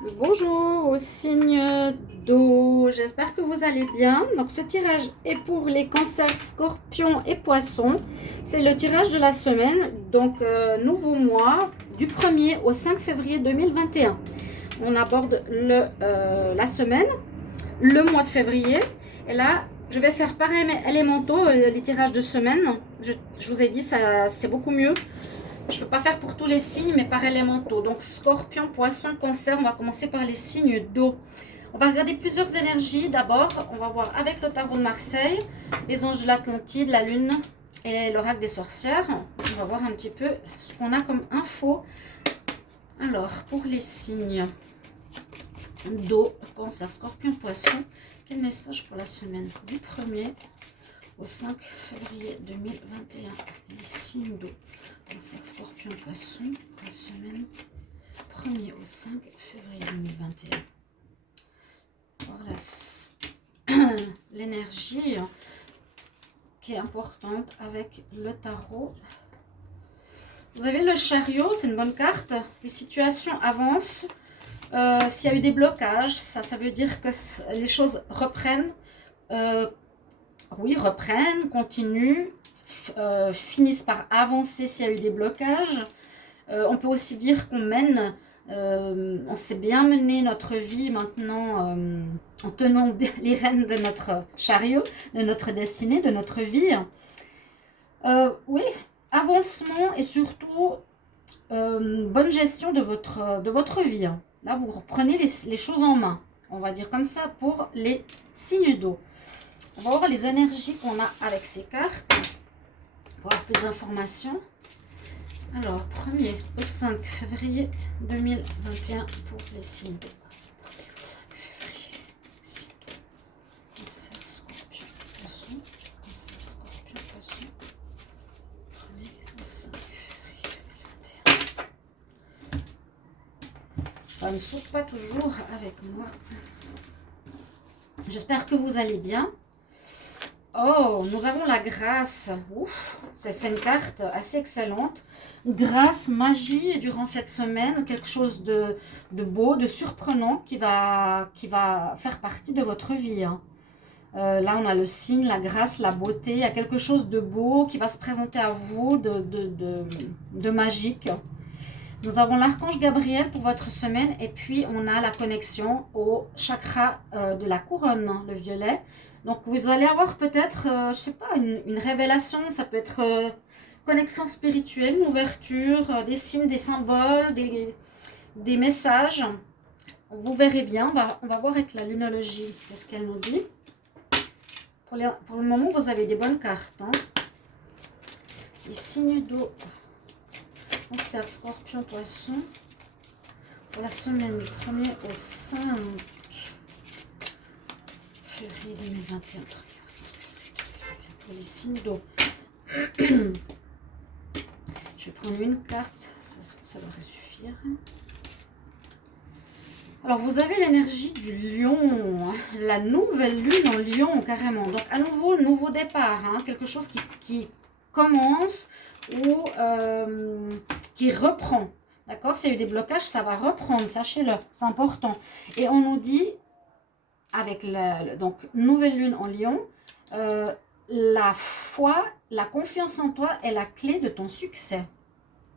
Bonjour au signe d'eau, j'espère que vous allez bien. Donc ce tirage est pour les cancers, scorpions et poissons. C'est le tirage de la semaine, donc nouveau mois du 1er au 5 février 2021. On aborde la semaine, le mois de février. Et là, je vais faire par élémentaux les tirages de semaine. Je vous ai dit, ça c'est beaucoup mieux. Je ne peux pas faire pour tous les signes, mais par élémentaux. Donc, scorpion, poisson, cancer, on va commencer par les signes d'eau. On va regarder plusieurs énergies. D'abord, on va voir avec le tarot de Marseille, les anges de l'Atlantide, la lune et l'oracle des sorcières. On va voir un petit peu ce qu'on a comme info. Alors, pour les signes d'eau, cancer, scorpion, poisson, quel message pour la semaine du 1er au 5 février 2021? Les signes d'eau. Cancer, scorpion, poisson, la semaine 1er au 5 février 2021. Voilà l'énergie qui est importante avec le tarot. Vous avez le chariot, c'est une bonne carte. Les situations avancent. S'il y a eu des blocages, ça veut dire que les choses reprennent. Oui, reprennent, continuent. Finissent par avancer s'il y a eu des blocages. On peut aussi dire qu'on mène, on sait bien mener notre vie maintenant en tenant les rênes de notre chariot, de notre destinée, de notre vie. Oui, avancement et surtout bonne gestion de votre vie. Là, vous reprenez les choses en main. On va dire comme ça pour les signes d'eau. On va voir les énergies qu'on a avec ces cartes. Pour avoir plus d'informations. Alors, 1er au 5 février 2021 pour les signes d'eau. Février, signes d'eau. Cancer, scorpion, poisson. Cancer, scorpion, poisson. 1er au 5 février 2021. Ça ne saute pas toujours avec moi. J'espère que vous allez bien. Oh, nous avons la grâce. C'est une carte assez excellente. Grâce, magie durant cette semaine, quelque chose de beau, de surprenant qui va faire partie de votre vie. Là, on a le signe, la grâce, la beauté. Il y a quelque chose de beau qui va se présenter à vous, de magique. Nous avons l'archange Gabriel pour votre semaine et puis on a la connexion au chakra de la couronne, le violet. Donc vous allez avoir peut-être, je sais pas, une révélation, ça peut être connexion spirituelle, une ouverture, des signes, des symboles, des messages. Vous verrez bien, on va voir avec la lunologie qu'est-ce qu'elle nous dit. Pour le moment, vous avez des bonnes cartes. Les signes d'eau. Cancer, scorpion, poisson. Pour la semaine du 1er au 5 février 2021. Pour les signes d'eau. Je vais prendre une carte. Ça devrait suffire. Alors, vous avez l'énergie du lion. La nouvelle lune en lion, carrément. Donc, à nouveau départ. Quelque chose qui commence ou qui reprend. D'accord? S'il y a eu des blocages, ça va reprendre, sachez-le, c'est important. Et on nous dit, avec donc nouvelle lune en lion, la foi, la confiance en toi est la clé de ton succès.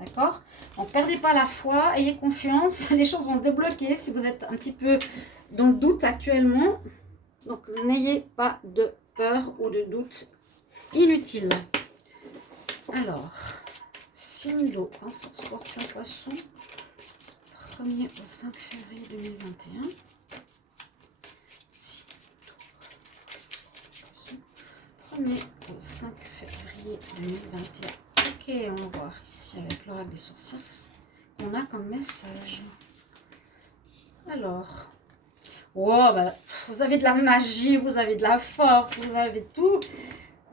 D'accord? Donc, perdez pas la foi, ayez confiance, les choses vont se débloquer si vous êtes un petit peu dans le doute actuellement. Donc, n'ayez pas de peur ou de doute inutile. Alors, signe d'eau, cancer, scorpion, poisson, 1er au 5 février 2021. Signe d'eau, poisson, 1er au 5 février 2021. Ok, on va voir ici avec l'oracle des sorcières ce qu'on a comme message. Alors, vous avez de la magie, vous avez de la force, vous avez tout.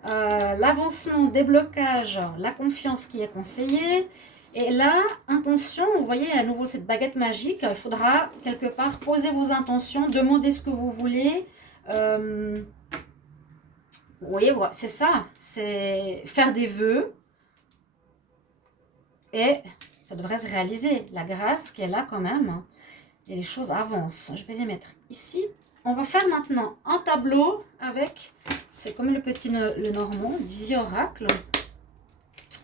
L'avancement, déblocage, la confiance qui est conseillée. Et là, intention, vous voyez à nouveau cette baguette magique, il faudra quelque part poser vos intentions, demander ce que vous voulez. Oui, c'est ça, c'est faire des vœux et ça devrait se réaliser. La grâce qui est là quand même. Et les choses avancent. Je vais les mettre ici. On va faire maintenant un tableau avec, c'est comme le petit le normand, Dizzy Oracle.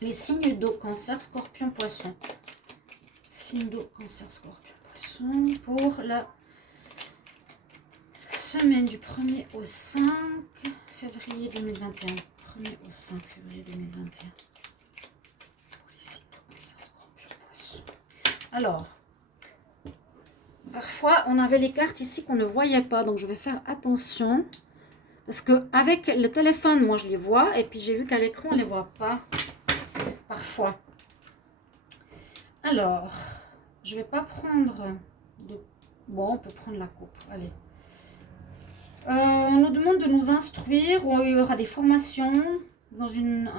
Les signes d'eau, Cancer, Scorpion, Poisson. Signes d'eau, Cancer, Scorpion, Poisson pour la semaine du 1er au 5 février 2021. 1er au 5 février 2021. Pour les signes d'eau, Cancer, Scorpion, Poisson. Alors, parfois on avait les cartes ici qu'on ne voyait pas, donc je vais faire attention. Parce qu'avec le téléphone, moi je les vois, et puis j'ai vu qu'à l'écran on ne les voit pas. Parfois. Alors, je vais pas prendre de... Bon, on peut prendre la coupe. Allez. On nous demande de nous instruire. Il y aura des formations dans une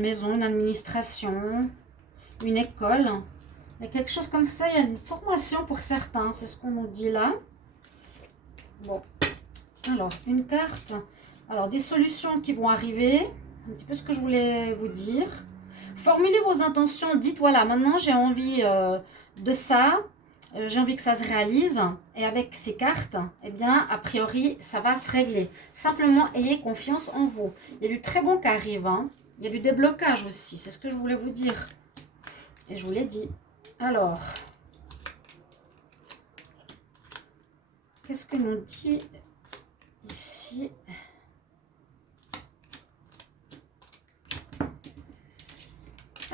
maison, une administration, une école. Il y a quelque chose comme ça. Il y a une formation pour certains. C'est ce qu'on nous dit là. Bon. Alors, une carte. Alors, des solutions qui vont arriver. Un petit peu ce que je voulais vous dire. Formulez vos intentions. Dites, voilà, maintenant j'ai envie de ça. J'ai envie que ça se réalise. Et avec ces cartes, eh bien, a priori, ça va se régler. Simplement, ayez confiance en vous. Il y a du très bon qui arrive. Hein. Il y a du déblocage aussi. C'est ce que je voulais vous dire. Et je vous l'ai dit. Alors, qu'est-ce que nous dit ici ?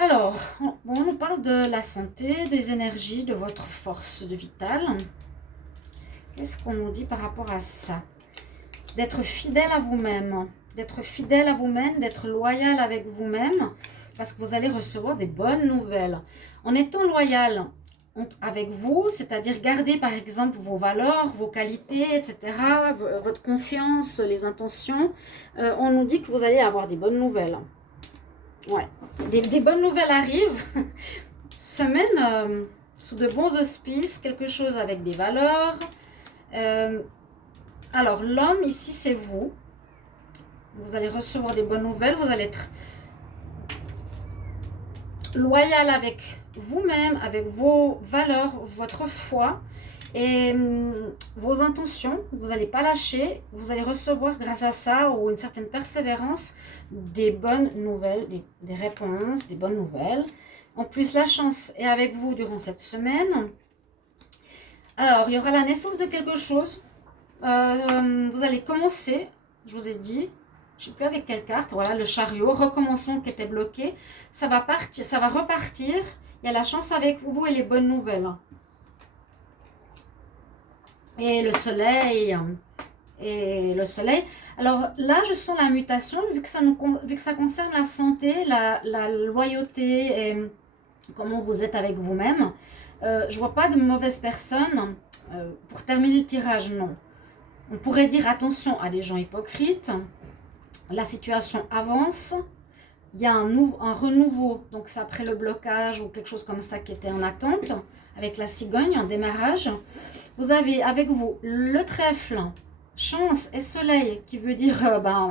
Alors, bon, on nous parle de la santé, des énergies, de votre force de vitale. Qu'est-ce qu'on nous dit par rapport à ça? D'être fidèle à vous-même, d'être fidèle à vous-même, d'être loyal avec vous-même, parce que vous allez recevoir des bonnes nouvelles. En étant loyal avec vous, c'est-à-dire garder par exemple vos valeurs, vos qualités, etc., votre confiance, les intentions, on nous dit que vous allez avoir des bonnes nouvelles. Ouais, des bonnes nouvelles arrivent. Semaine sous de bons auspices, quelque chose avec des valeurs. Alors, l'homme ici, c'est vous. Vous allez recevoir des bonnes nouvelles. Vous allez être loyal avec vous-même, avec vos valeurs, votre foi et vos intentions. Vous n'allez pas lâcher. Vous allez recevoir grâce à ça ou une certaine persévérance des bonnes nouvelles, des réponses, des bonnes nouvelles. En plus, la chance est avec vous durant cette semaine. Alors, il y aura la naissance de quelque chose. Vous allez commencer, je vous ai dit, je ne sais plus avec quelle carte, voilà, le chariot, recommençons qui était bloqué. Ça va partir, ça va repartir. Il y a la chance avec vous et les bonnes nouvelles. Et le soleil. Et le soleil. Alors là, je sens la mutation, vu que ça concerne la santé, la loyauté et comment vous êtes avec vous-même. Je vois pas de mauvaises personnes. Pour terminer le tirage, non. On pourrait dire attention à des gens hypocrites. La situation avance. Il y a un renouveau. Donc c'est après le blocage ou quelque chose comme ça qui était en attente. Avec la cigogne, un démarrage. Vous avez avec vous le trèfle, chance et soleil qui veut dire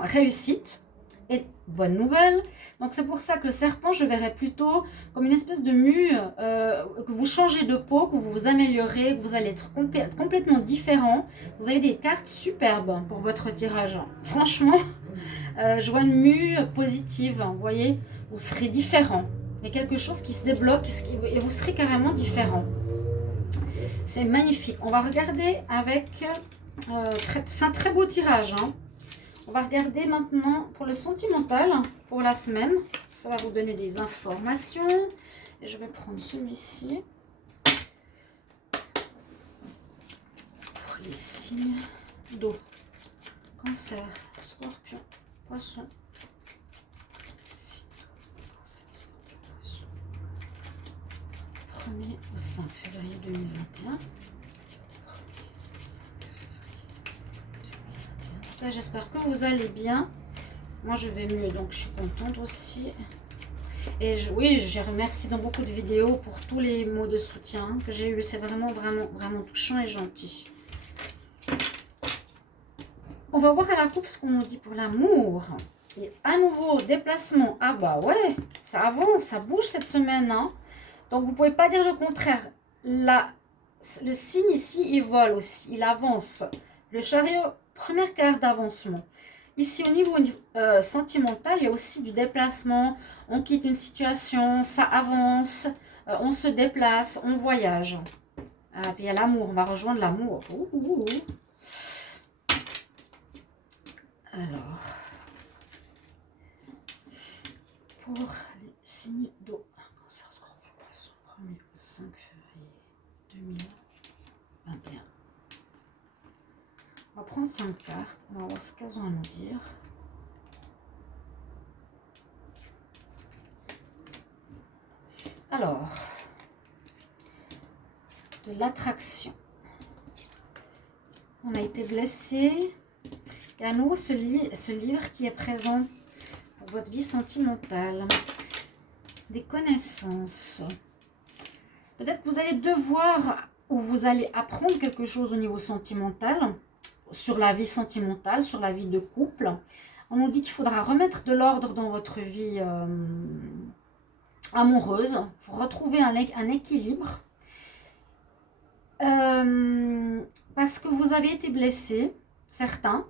réussite et bonne nouvelle. Donc c'est pour ça que le serpent, je verrais plutôt comme une espèce de mue, que vous changez de peau, que vous vous améliorez, que vous allez être complètement différent. Vous avez des cartes superbes pour votre tirage. Franchement, je vois une mue positive, vous voyez, vous serez différent. Il y a quelque chose qui se débloque et vous serez carrément différent. C'est magnifique. On va regarder avec... c'est un très beau tirage. Hein. On va regarder maintenant pour le sentimental, pour la semaine. Ça va vous donner des informations. Et je vais prendre celui-ci. Pour les signes d'eau. Cancer, Scorpion, Poisson. Cancer, Scorpion, Poisson. 1er au 5 février 2021. J'espère que vous allez bien. Moi, je vais mieux, donc je suis contente aussi. Et oui, je remercie dans beaucoup de vidéos pour tous les mots de soutien que j'ai eu. C'est vraiment touchant et gentil. On va voir à la coupe ce qu'on nous dit pour l'amour. Et à nouveau, déplacement. Ah bah ouais, ça avance, ça bouge cette semaine. Hein. Donc, vous ne pouvez pas dire le contraire. le signe ici, il vole aussi, il avance. Le chariot, première carte d'avancement. Ici, au niveau sentimental, il y a aussi du déplacement. On quitte une situation, ça avance, on se déplace, on voyage. Ah, puis il y a l'amour, on va rejoindre l'amour. Alors, pour les signes d'eau, Cancer, Scorpion, Poisson, 1er au 5 février 2021. On va prendre 5 cartes, on va voir ce qu'elles ont à nous dire. Alors, de l'attraction. On a été blessé. Et à nouveau ce livre qui est présent pour votre vie sentimentale. Des connaissances. Peut-être que vous allez devoir, ou vous allez apprendre quelque chose au niveau sentimental, sur la vie sentimentale, sur la vie de couple. On nous dit qu'il faudra remettre de l'ordre dans votre vie amoureuse, pour retrouver un équilibre. Parce que vous avez été blessé, certains.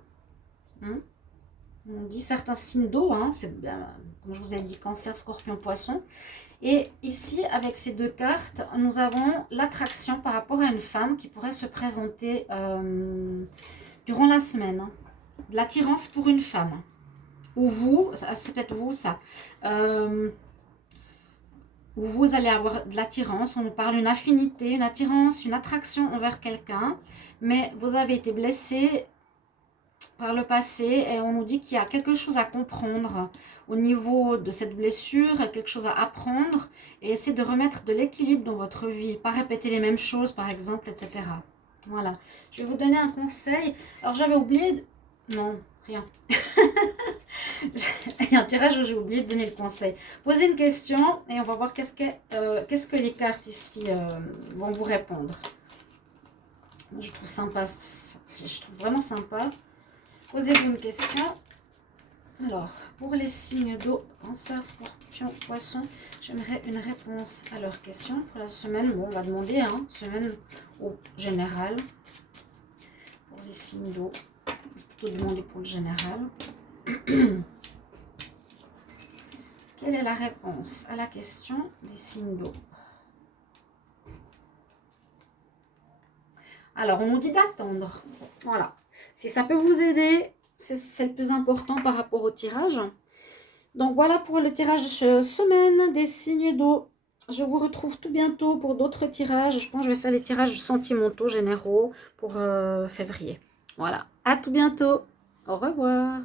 On dit certains signes d'eau, c'est bien, comme je vous ai dit, Cancer, Scorpion, Poisson. Et ici, avec ces deux cartes, nous avons l'attraction par rapport à une femme qui pourrait se présenter durant la semaine. De l'attirance pour une femme. Ou vous, c'est peut-être vous ça. Où vous allez avoir de l'attirance, on nous parle d'une affinité, une attirance, une attraction envers quelqu'un. Mais vous avez été blessé par le passé et on nous dit qu'il y a quelque chose à comprendre au niveau de cette blessure, quelque chose à apprendre et essayer de remettre de l'équilibre dans votre vie, pas répéter les mêmes choses par exemple, etc. Voilà, je vais vous donner un conseil. Alors j'avais oublié, non, rien. Il y a un tirage où j'ai oublié de donner le conseil. Posez une question et on va voir qu'est-ce que les cartes ici vont vous répondre. Je trouve sympa, je trouve vraiment sympa. Posez-vous une question. Alors, pour les signes d'eau, Cancer, Scorpion, Poisson, j'aimerais une réponse à leurs questions pour la semaine. Bon, on va demander, semaine au général. Pour les signes d'eau, je vais plutôt demander pour le général. Quelle est la réponse à la question des signes d'eau? Alors, on nous dit d'attendre. Voilà. Si ça peut vous aider, c'est le plus important par rapport au tirage. Donc, voilà pour le tirage semaine des signes d'eau. Je vous retrouve tout bientôt pour d'autres tirages. Je pense que je vais faire les tirages sentimentaux généraux pour février. Voilà. À tout bientôt. Au revoir.